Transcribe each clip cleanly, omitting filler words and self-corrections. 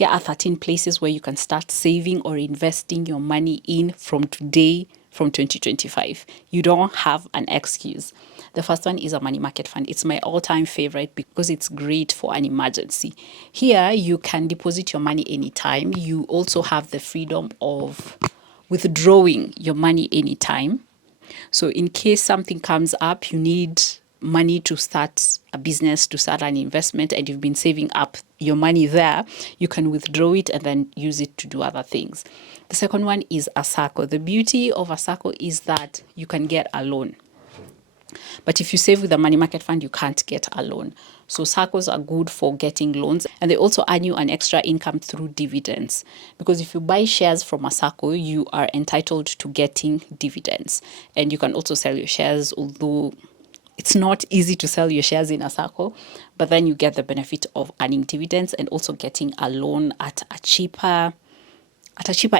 Here are 13 places where you can start saving or investing your money in from today, from 2025. You don't have an excuse. The first one is a money market fund. It's my all-time favorite because it's great for an emergency. Here, you can deposit your money anytime. You also have the freedom of withdrawing your money anytime. So in case something comes up, you need money to start a business, to start an investment, and you've been saving up your money there, you can withdraw it and then use it to do other things. The second one is a SACCO. The beauty of a SACCO is that you can get a loan. But if you save with a money market fund, you can't get a loan. So SACCOs are good for getting loans, and they also earn you an extra income through dividends. Because if you buy shares from a SACCO, you are entitled to getting dividends. And you can also sell your shares, although it's not easy to sell your shares in a SACCO, but then you get the benefit of earning dividends and also getting a loan at a cheaper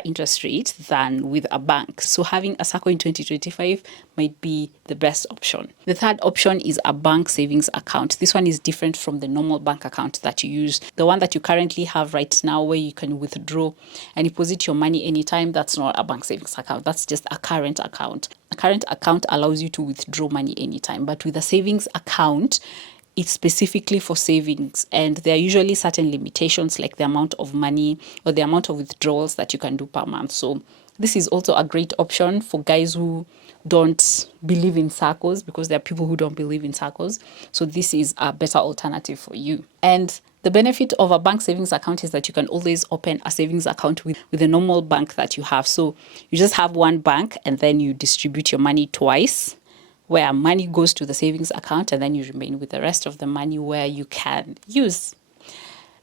interest rate than with a bank. So having a SACCO in 2025 might be the best option. The third option is a bank savings account. This one is different from the normal bank account that you use. The one that you currently have right now, where you can withdraw and deposit your money anytime, that's not a bank savings account. That's just a current account. A current account allows you to withdraw money anytime. But with a savings account, it's specifically for savings, and there are usually certain limitations, like the amount of money or the amount of withdrawals that you can do per month. So this is also a great option for guys who don't believe in SACCOs, because there are people who don't believe in SACCOs. So this is a better alternative for you. And the benefit of a bank savings account is that you can always open a savings account with the normal bank that you have. So you just have one bank and then you distribute your money twice, where money goes to the savings account and then you remain with the rest of the money where you can use.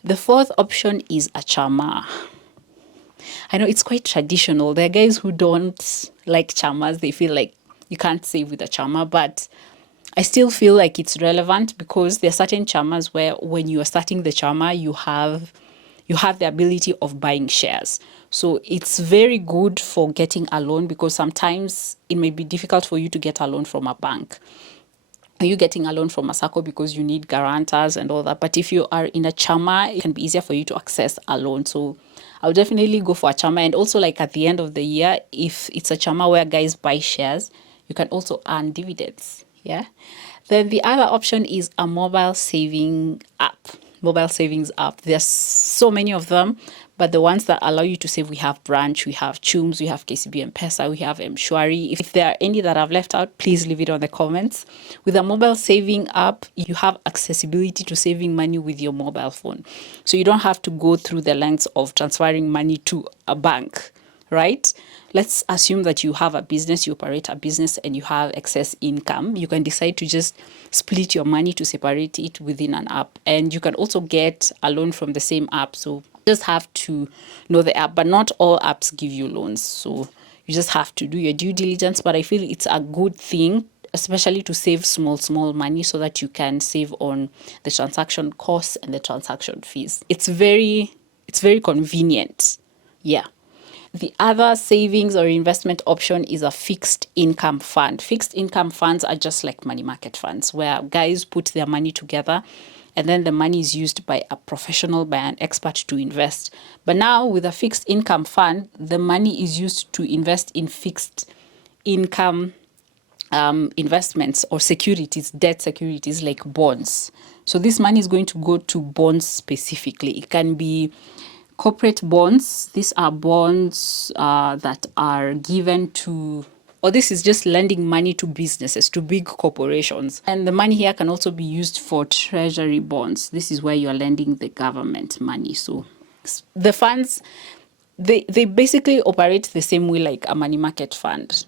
The fourth option is a CHAMA. I know it's quite traditional. There are guys who don't like CHAMAs. They feel like you can't save with a CHAMA, but I still feel like it's relevant, because there are certain CHAMAs where when you are starting the CHAMA, you have the ability of buying shares. So it's very good for getting a loan, because sometimes it may be difficult for you to get a loan from a bank. Are you getting a loan from a SACCO because you need guarantors and all that? But if you are in a CHAMA, it can be easier for you to access a loan. So I'll definitely go for a CHAMA. And also, like at the end of the year, if it's a CHAMA where guys buy shares, you can also earn dividends. Yeah. Then the other option is a mobile savings app. There's so many of them, but the ones that allow you to save, we have Branch, we have CHUMS, we have KCB M-Pesa, we have Mshwari. If there are any that I've left out, please leave it on the comments. With a mobile saving app, you have accessibility to saving money with your mobile phone. So you don't have to go through the lengths of transferring money to a bank, right? Let's assume that you have a business, you operate a business, and you have excess income. You can decide to just split your money to separate it within an app. And you can also get a loan from the same app. So you just have to know the app, but not all apps give you loans. So you just have to do your due diligence. But I feel it's a good thing, especially to save small money, so that you can save on the transaction costs and the transaction fees. It's very convenient. Yeah. The other savings or investment option is a fixed income fund. Fixed income funds are just like money market funds, where guys put their money together and then the money is used by a professional, by an expert to invest. But now with a fixed income fund, the money is used to invest in fixed income investments or securities, debt securities like bonds. So this money is going to go to bonds specifically. It can be corporate bonds. These are bonds that are given to, or this is just lending money to businesses, to big corporations. And the money here can also be used for Treasury Bonds. This is where you're lending the government money. So the funds, they basically operate the same way like a money market fund,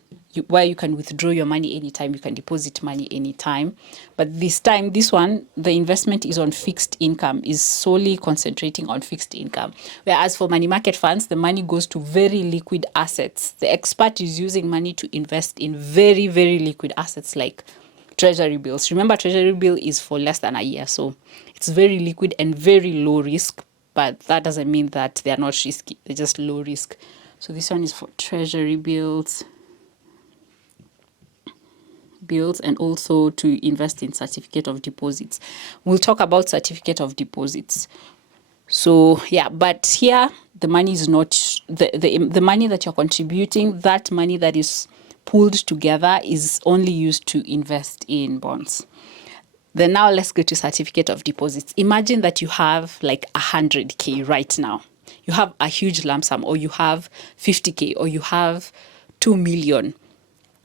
where you can withdraw your money anytime, you can deposit money anytime. But this time, this one, the investment is on fixed income, is solely concentrating on fixed income. Whereas for money market funds, the money goes to very liquid assets. The expert is using money to invest in very, very liquid assets like Treasury bills. Remember, Treasury bill is for less than a year. So it's very liquid and very low risk, but that doesn't mean that they are not risky. They're just low risk. So this one is for Treasury bills, and also to invest in certificate of deposits. We'll talk about certificate of deposits. So yeah, but here the money is not the money that you're contributing, that money that is pooled together is only used to invest in bonds. Then now let's go to certificate of deposits. Imagine that you have like 100K right now. You have a huge lump sum, or you have 50K, or you have 2 million.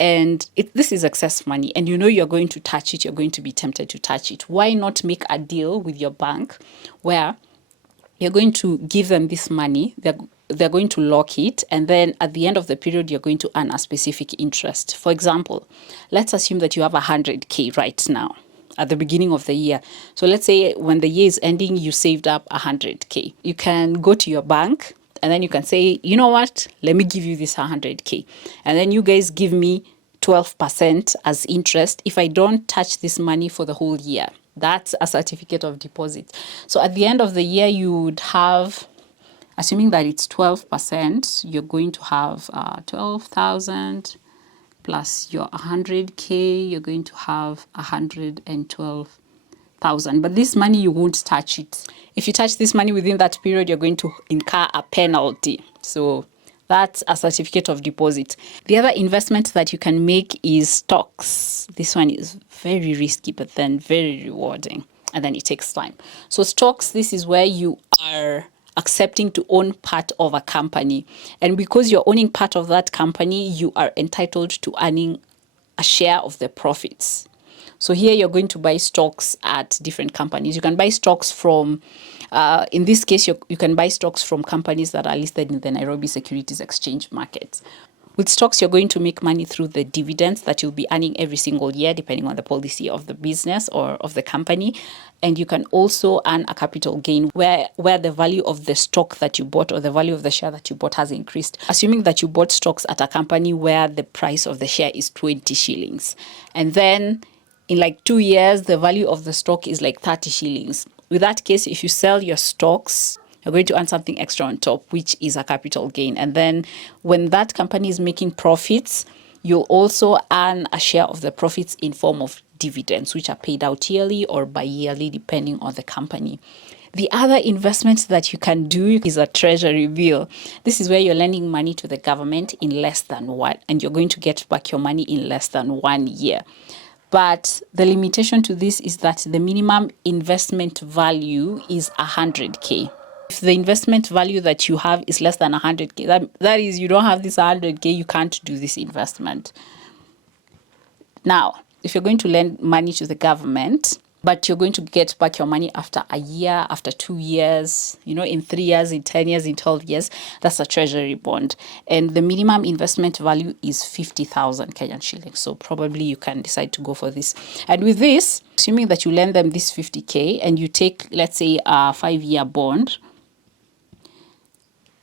And this is excess money, and you know you're going to touch it, you're going to be tempted to touch it. Why not make a deal with your bank where you're going to give them this money, they're going to lock it, and then at the end of the period, you're going to earn a specific interest. For example, let's assume that you have 100K right now at the beginning of the year. So let's say when the year is ending, you saved up 100K. You can go to your bank and then you can say, you know what, let me give you this 100K. And then you guys give me 12% as interest if I don't touch this money for the whole year. That's a certificate of deposit. So at the end of the year, you would have, assuming that it's 12%, you're going to have 12,000 plus your 100K, you're going to have 112,000. But this money, you won't touch it. If you touch this money within that period, you're going to incur a penalty. So that's a certificate of deposit. The other investment that you can make is stocks. This one is very risky, but then very rewarding. And then it takes time. So stocks, this is where you are accepting to own part of a company. And because you're owning part of that company, you are entitled to earning a share of the profits. So here you're going to buy stocks at different companies. You can buy stocks from, in this case, you can buy stocks from companies that are listed in the Nairobi Securities Exchange market. With stocks, you're going to make money through the dividends that you'll be earning every single year, depending on the policy of the business or of the company. And you can also earn a capital gain where the value of the stock that you bought or the value of the share that you bought has increased. Assuming that you bought stocks at a company where the price of the share is 20 shillings. And then in like 2 years, the value of the stock is like 30 shillings. With that case, if you sell your stocks, you're going to earn something extra on top, which is a capital gain. And then when that company is making profits, you'll also earn a share of the profits in form of dividends, which are paid out yearly or bi-yearly, depending on the company. The other investment that you can do is a treasury bill. This is where you're lending money to the government in less than one, and you're going to get back your money in less than 1 year. But the limitation to this is that the minimum investment value is 100K. If the investment value that you have is less than 100K, that is, you don't have this 100K, you can't do this investment. Now, if you're going to lend money to the government, but you're going to get back your money after a year, after 2 years, in 3 years, in 10 years, in 12 years, that's a treasury bond. And the minimum investment value is 50,000 Kenyan shillings. So probably you can decide to go for this. And with this, assuming that you lend them this 50K and you take, let's say, a 5-year bond,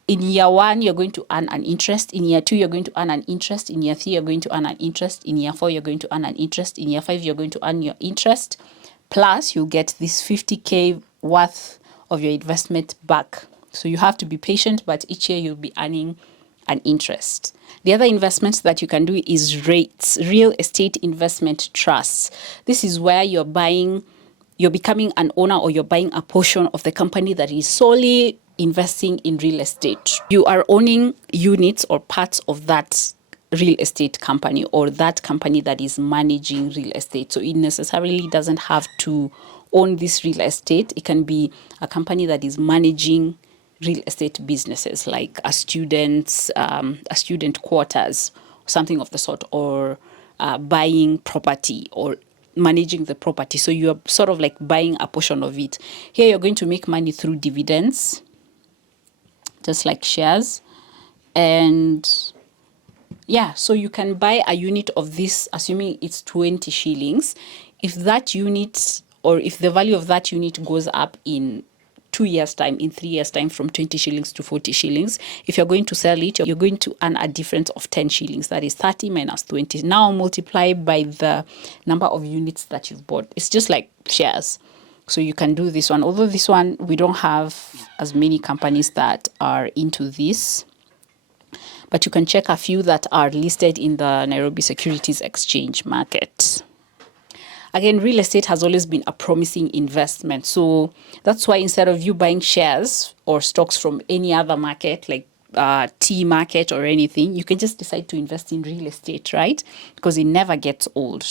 in year 1, you're going to earn an interest. In year 2, you're going to earn an interest. In year 3, you're going to earn an interest. In year 4, you're going to earn an interest. In year 5, you're going to earn your interest. Plus, you'll get this 50K worth of your investment back. So you have to be patient, but each year you'll be earning an interest. The other investment that you can do is REITs, real estate investment trusts. This is where you're becoming an owner, or you're buying a portion of the company that is solely investing in real estate. You are owning units or parts of that real estate company, or that company that is managing real estate. So it necessarily doesn't have to own this real estate. It can be a company that is managing real estate businesses, like a student quarters, something of the sort, or buying property or managing the property. So you're sort of like buying a portion of it. Here you're going to make money through dividends, just like shares. And yeah, so you can buy a unit of this, assuming it's 20 shillings. If that unit, or if the value of that unit goes up in 2 years' time, in 3 years' time, from 20 shillings to 40 shillings, if you're going to sell it, you're going to earn a difference of 10 shillings. That is 30 minus 20. Now multiply by the number of units that you've bought. It's just like shares. So you can do this one. Although this one, we don't have as many companies that are into this, but you can check a few that are listed in the Nairobi Securities Exchange market. Again, real estate has always been a promising investment. So that's why instead of you buying shares or stocks from any other market, like tea market or anything, you can just decide to invest in real estate, right? Because it never gets old.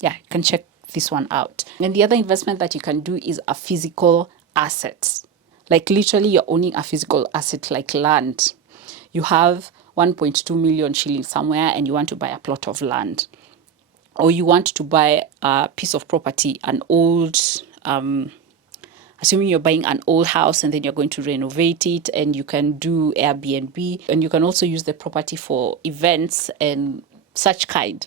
Yeah, you can check this one out. And the other investment that you can do is a physical asset. Like literally you're owning a physical asset like land. You have 1.2 million shillings somewhere and you want to buy a plot of land. Or you want to buy a piece of property, an old, assuming you're buying an old house and then you're going to renovate it, and you can do Airbnb, and you can also use the property for events and such kind.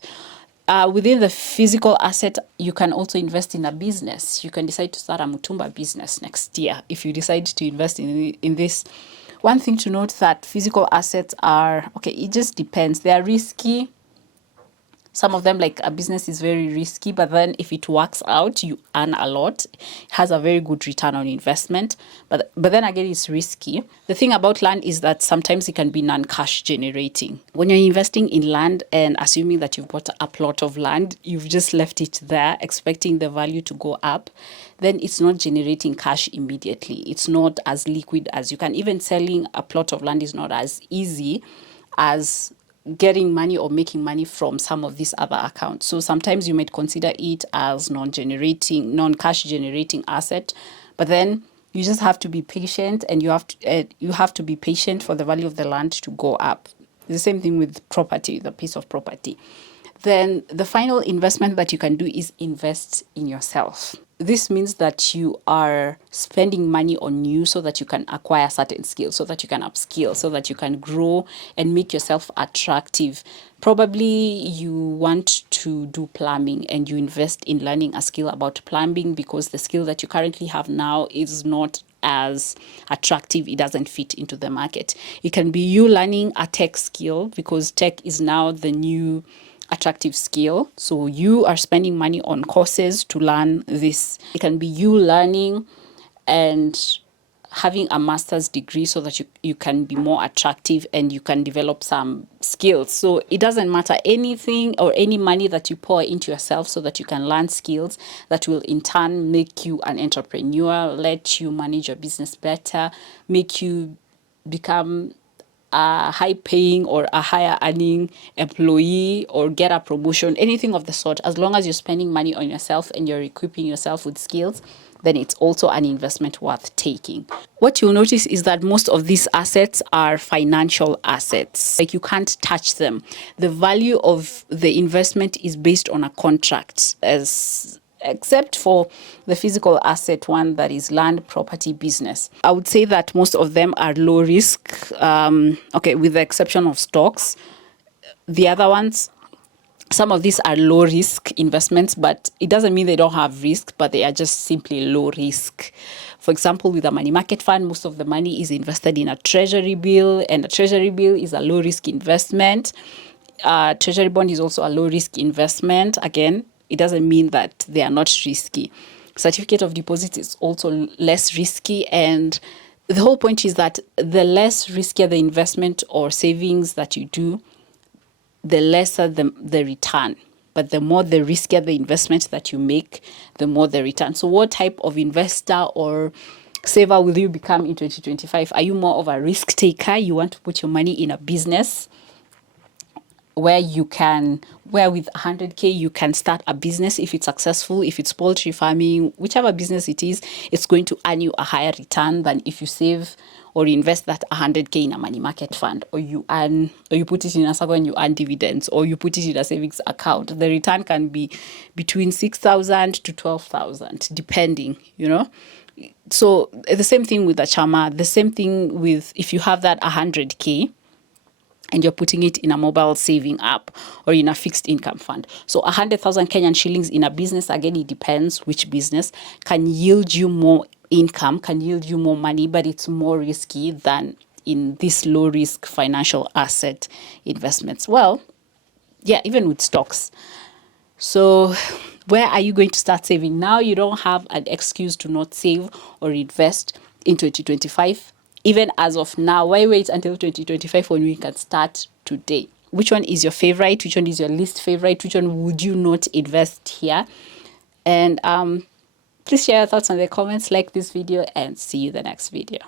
Within the physical asset, you can also invest in a business. You can decide to start a Mutumba business next year if you decide to invest in this. One thing to note that physical assets are, okay, it just depends. They are risky. Some of them, like a business, is very risky, but then if it works out, you earn a lot. It has a very good return on investment, but then again, it's risky. The thing about land is that sometimes it can be non-cash generating. When you're investing in land and assuming that you've got a plot of land, you've just left it there expecting the value to go up, then it's not generating cash immediately. It's not as liquid as you can. Even selling a plot of land is not as easy as getting money or making money from some of these other accounts. So sometimes you might consider it as non-cash generating asset, but then you just have to be patient, and you have to be patient for the value of the land to go up. The same thing with property, the piece of property. Then the final investment that you can do is invest in yourself. This means that you are spending money on you so that you can acquire certain skills, so that you can upskill, so that you can grow and make yourself attractive. Probably you want to do plumbing and you invest in learning a skill about plumbing because the skill that you currently have now is not as attractive. It doesn't fit into the market. It can be you learning a tech skill because tech is now the new attractive skill. So you are spending money on courses to learn this. It can be you learning and having a master's degree so that you can be more attractive and you can develop some skills. So it doesn't matter, anything or any money that you pour into yourself so that you can learn skills that will in turn make you an entrepreneur, let you manage your business better, make you become a high paying or a higher earning employee or get a promotion, anything of the sort. As long as you're spending money on yourself and you're equipping yourself with skills, then it's also an investment worth taking. What you'll notice is that most of these assets are financial assets. Like you can't touch them. The value of the investment is based on a contract, except for the physical asset one, that is land, property, business. I would say that most of them are low risk, with the exception of stocks. The other ones, some of these are low risk investments, but it doesn't mean they don't have risk, but they are just simply low risk. For example, with a money market fund, most of the money is invested in a treasury bill, and a treasury bill is a low risk investment. Treasury bond is also a low risk investment. Again, it doesn't mean that they are not risky. Certificate of deposit is also less risky, and the whole point is that the less riskier the investment or savings that you do, the lesser the return. But the more the riskier the investment that you make, the more the return. So what type of investor or saver will you become in 2025? Are you more of a risk taker? You want to put your money in a business where with 100K you can start a business. If it's successful, if it's poultry farming, whichever business it is, it's going to earn you a higher return than if you save or invest that 100K in a money market fund, or you put it in a SACCO and you earn dividends, or you put it in a savings account. The return can be between 6,000 to 12,000, depending, So the same thing with the CHAMA, the same thing with if you have that 100K, and you're putting it in a mobile saving app or in a fixed income fund. So 100,000 Kenyan shillings in a business, again, it depends which business, can yield you more income, can yield you more money, but it's more risky than in this low risk financial asset investments. Well, yeah, even with stocks. So where are you going to start saving? Now you don't have an excuse to not save or invest in 2025. Even as of now, why wait until 2025 when we can start today? Which one is your favorite? Which one is your least favorite? Which one would you not invest here? And please share your thoughts on the comments, like this video, and see you in the next video.